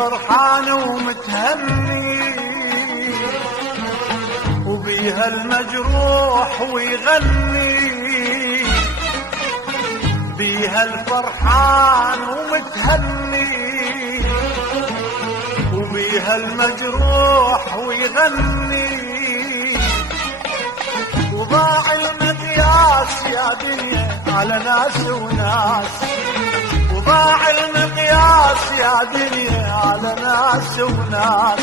فرحان ومتهني، وبيها المجروح ويغني، بيها الفرحان ومتهني، وبيها المجروح ويغني. وضاع المقياس يا دنيا على ناس وناس، وضاع المقياس يا دنيا على ناس وناس.